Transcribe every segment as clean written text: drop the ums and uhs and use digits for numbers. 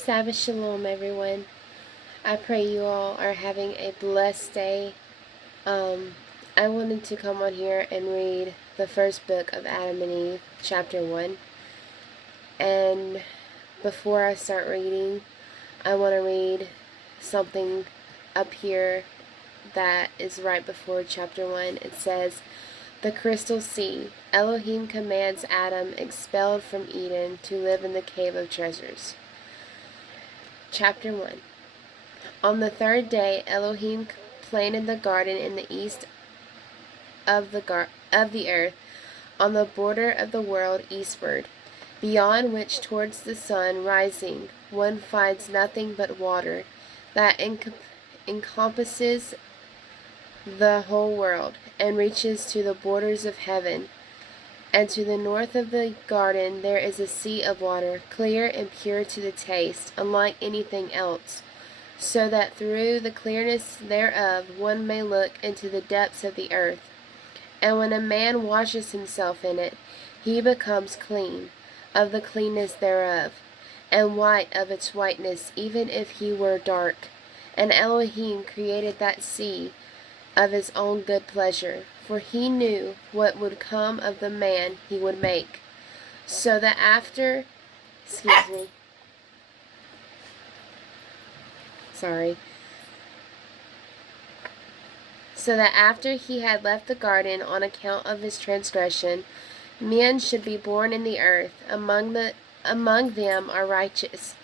Sabbath Shalom, everyone. I pray you all are having a blessed day. I wanted to come on here and read the first book of Adam and Eve, chapter 1. And before I start reading, I want to read something up here that is right before chapter 1. It says, "The crystal sea, Elohim commands Adam, expelled from Eden, to live in the cave of treasures." Chapter 1. On the third day, Elohim planted the garden in the east of the earth, on the border of the world eastward, beyond which towards the sun rising one finds nothing but water, that encompasses the whole world, and reaches to the borders of heaven. And to the north of the garden there is a sea of water, clear and pure to the taste, unlike anything else, so that through the clearness thereof one may look into the depths of the earth. And when a man washes himself in it, he becomes clean of the cleanness thereof, and white of its whiteness, even if he were dark. And Elohim created that sea of his own good pleasure, for he knew what would come of the man he would make. So that after he had left the garden on account of his transgression, men should be born in the earth. Among them are righteous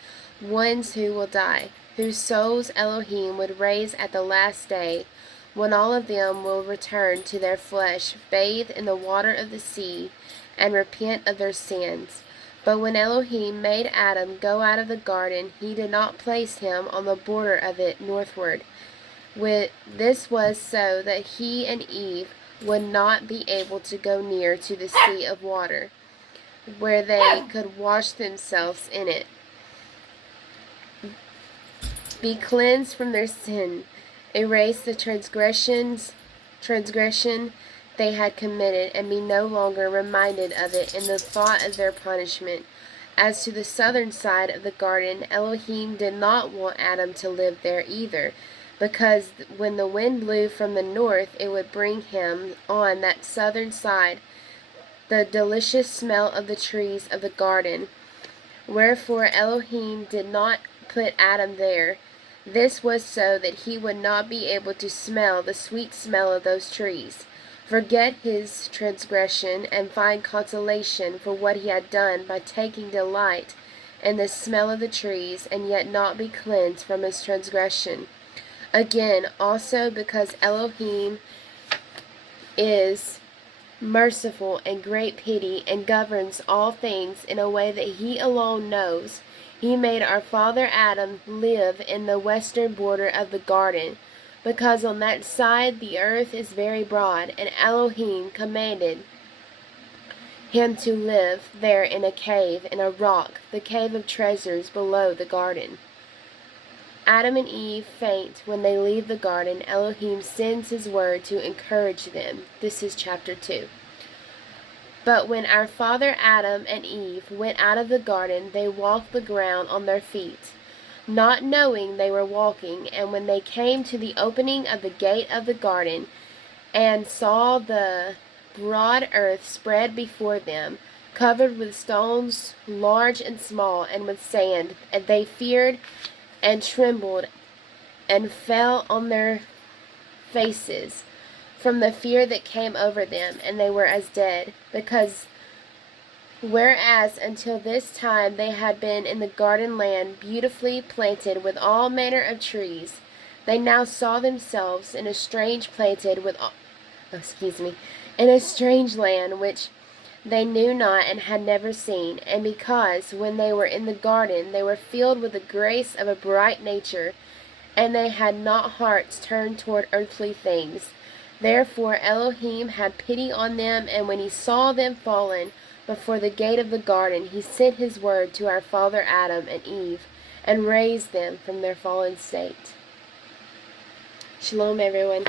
ones who will die, whose souls Elohim would raise at the last day, when all of them will return to their flesh, bathe in the water of the sea, and repent of their sins. But when Elohim made Adam go out of the garden, he did not place him on the border of it northward. This was so that he and Eve would not be able to go near to the sea of water, where they could wash themselves in it, be cleansed from their sin, erase the transgression they had committed, and be no longer reminded of it in the thought of their punishment. As to the southern side of the garden, Elohim did not want Adam to live there either, because when the wind blew from the north, it would bring him on that southern side the delicious smell of the trees of the garden. Wherefore Elohim did not put Adam there. This was so that he would not be able to smell the sweet smell of those trees, forget his transgression, and find consolation for what he had done by taking delight in the smell of the trees, and yet not be cleansed from his transgression. Again, also because Elohim is merciful and great pity, and governs all things in a way that he alone knows, he made our father Adam live in the western border of the garden, because on that side the earth is very broad, and Elohim commanded him to live there in a cave, in a rock, the cave of treasures below the garden. Adam and Eve faint when they leave the garden. Elohim sends his word to encourage them. This is chapter 2. But when our father Adam and Eve went out of the garden, they walked the ground on their feet, not knowing they were walking. And when they came to the opening of the gate of the garden, and saw the broad earth spread before them, covered with stones large and small, and with sand, and they feared and trembled, and fell on their faces from the fear that came over them, and they were as dead, because whereas until this time they had been in the garden land beautifully planted with all manner of trees, they now saw themselves in a strange land which they knew not and had never seen. And because when they were in the garden they were filled with the grace of a bright nature, and they had not hearts turned toward earthly things, therefore Elohim had pity on them, and when he saw them fallen before the gate of the garden, he sent his word to our father Adam and Eve, and raised them from their fallen state. Shalom, everyone.